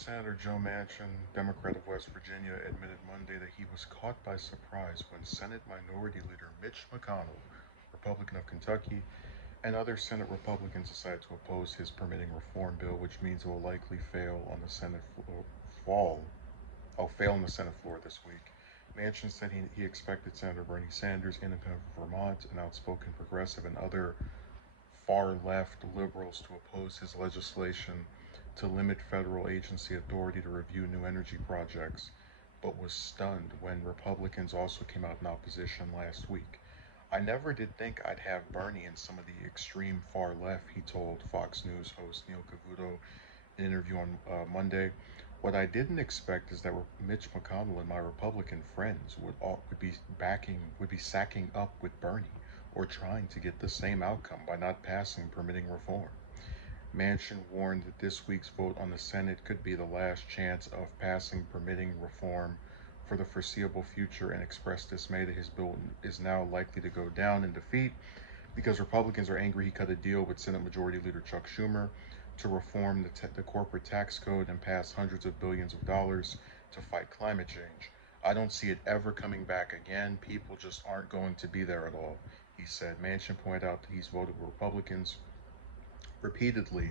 Senator Joe Manchin, Democrat of West Virginia, admitted Monday that he was caught by surprise when Senate Minority Leader Mitch McConnell, Republican of Kentucky, and other Senate Republicans decided to oppose his permitting reform bill, which means it will likely fail on the Senate floor. Fall, fail on the Senate floor this week. Manchin said he expected Senator Bernie Sanders, independent of Vermont, an outspoken progressive, and other far left liberals to oppose his legislation to limit federal agency authority to review new energy projects, but was stunned when Republicans also came out in opposition last week. I never did think I'd have Bernie in some of the extreme far left, he told Fox News host Neil Cavuto in an interview on Monday. What I didn't expect is that Mitch McConnell and my Republican friends would be sacking up with Bernie or trying to get the same outcome by not passing permitting reform. Manchin warned that this week's vote on the Senate could be the last chance of passing permitting reform for the foreseeable future and expressed dismay that his bill is now likely to go down in defeat because Republicans are angry he cut a deal with Senate Majority Leader Chuck Schumer to reform the corporate tax code and pass hundreds of billions of dollars to fight climate change. I don't see it ever coming back again. People just aren't going to be there at all, he said. Manchin pointed out that he's voted with Republicans repeatedly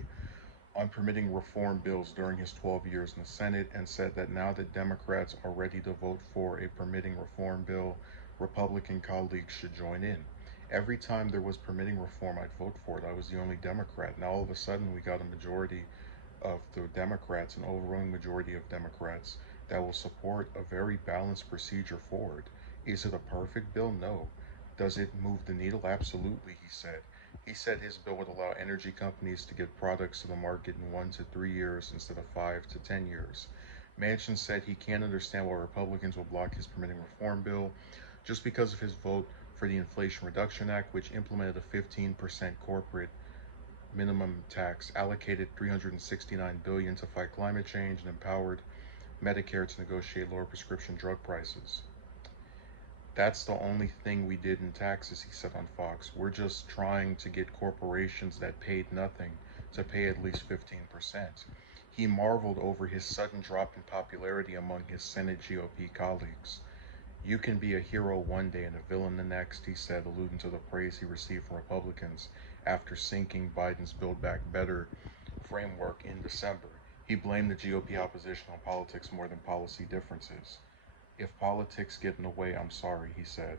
on permitting reform bills during his 12 years in the Senate and said that now that Democrats are ready to vote for a permitting reform bill, Republican colleagues should join in. Every time there was permitting reform, I'd vote for it. I was the only Democrat. Now all of a sudden, we got a majority of the Democrats, an overwhelming majority of Democrats, that will support a very balanced procedure forward. Is it a perfect bill? No. Does it move the needle? Absolutely, he said. He said his bill would allow energy companies to get products to the market in 1 to 3 years instead of 5 to 10 years. Manchin said he can't understand why Republicans will block his permitting reform bill just because of his vote for the Inflation Reduction Act, which implemented a 15% corporate minimum tax, allocated $369 billion to fight climate change, and empowered Medicare to negotiate lower prescription drug prices. That's the only thing we did in taxes, he said on Fox. We're just trying to get corporations that paid nothing to pay at least 15%. He marveled over his sudden drop in popularity among his Senate GOP colleagues. You can be a hero one day and a villain the next, he said, alluding to the praise he received from Republicans after sinking Biden's Build Back Better framework in December. He blamed the GOP opposition on politics more than policy differences. If politics get in the way, I'm sorry, he said.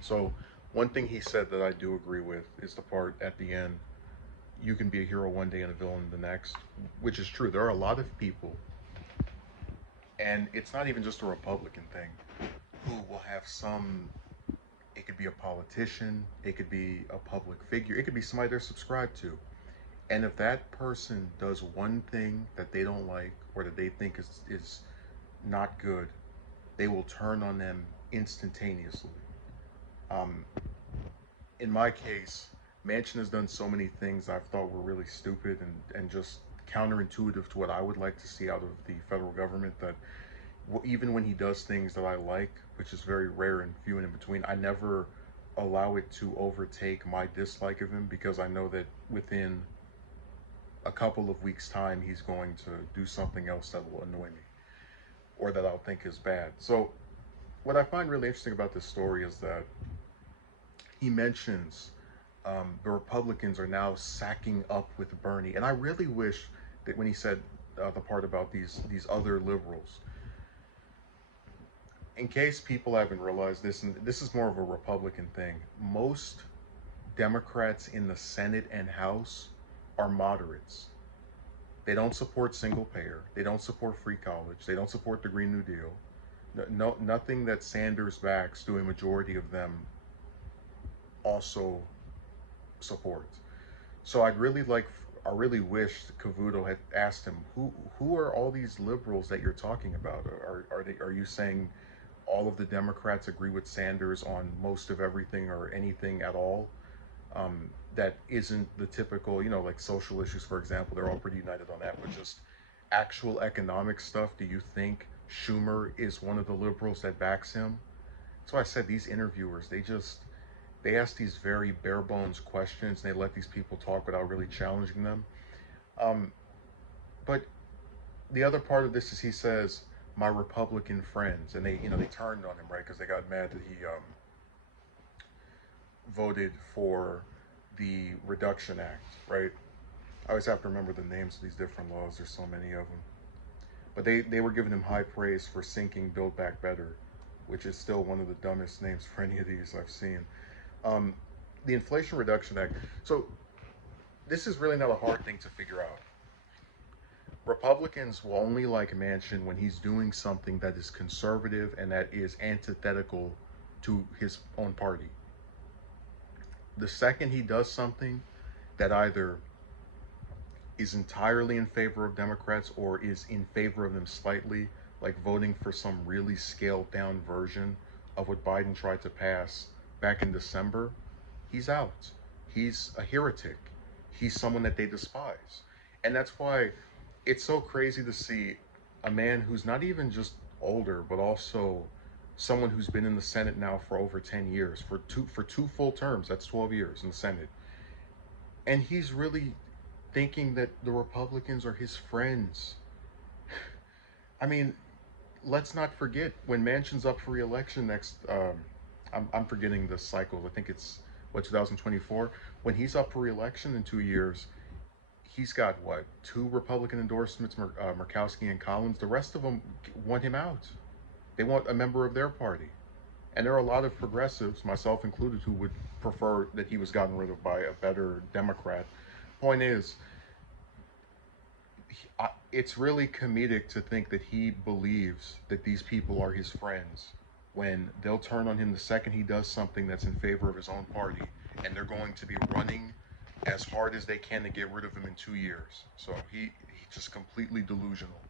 So, one thing he said that I do agree with is the part at the end, you can be a hero one day and a villain the next, which is true. There are a lot of people, and it's not even just a Republican thing, who will have some, it could be a politician, it could be a public figure, it could be somebody they're subscribed to. And if that person does one thing that they don't like or that they think is not good, they will turn on them instantaneously. Um, in my case, Manchin has done so many things I've thought were really stupid and just counterintuitive to what I would like to see out of the federal government that even when he does things that I like, which is very rare and few and in between, I never allow it to overtake my dislike of him because I know that within a couple of weeks' time, he's going to do something else that will annoy me or that I'll think is bad. So, what I find really interesting about this story is that he mentions the Republicans are now sacking up with Bernie, and I really wish that when he said the part about these other liberals, in case people haven't realized this, and this is more of a Republican thing, most Democrats in the Senate and House are moderates. They don't support single payer. They don't support free college. They don't support the Green New Deal. Nothing that Sanders backs do a majority of them also support. So I really wish Cavuto had asked him, who are all these liberals that you're talking about? Are you saying all of the Democrats agree with Sanders on most of everything or anything at all? That isn't the typical, like social issues, for example, they're all pretty united on that, but just actual economic stuff, do you think Schumer is one of the liberals that backs him? So I said these interviewers, they ask these very bare bones questions and they let these people talk without really challenging them. Um, but the other part of this is he says my Republican friends, and they turned on him, right, because they got mad that he voted for the Reduction Act, right? I always have to remember the names of these different laws. There's so many of them. But they were giving him high praise for sinking Build Back Better, which is still one of the dumbest names for any of these I've seen. Um, the Inflation Reduction Act. So this is really not a hard thing to figure out. Republicans will only like Manchin when he's doing something that is conservative and that is antithetical to his own party. The second he does something that either is entirely in favor of Democrats or is in favor of them slightly, like voting for some really scaled down version of what Biden tried to pass back in December, he's out. He's a heretic. He's someone that they despise. And that's why it's so crazy to see a man who's not even just older, but also someone who's been in the Senate now for over 10 years, for two full terms, that's 12 years in the Senate. And he's really thinking that the Republicans are his friends. I mean, let's not forget when Manchin's up for re-election next. I'm forgetting the cycle. I think it's what 2024. When he's up for re-election in 2 years, he's got what two Republican endorsements, Murkowski and Collins. The rest of them want him out. They want a member of their party, and there are a lot of progressives, myself included, who would prefer that he was gotten rid of by a better Democrat. Point is, it's really comedic to think that he believes that these people are his friends when they'll turn on him the second he does something that's in favor of his own party, and they're going to be running as hard as they can to get rid of him in 2 years. So he's just completely delusional.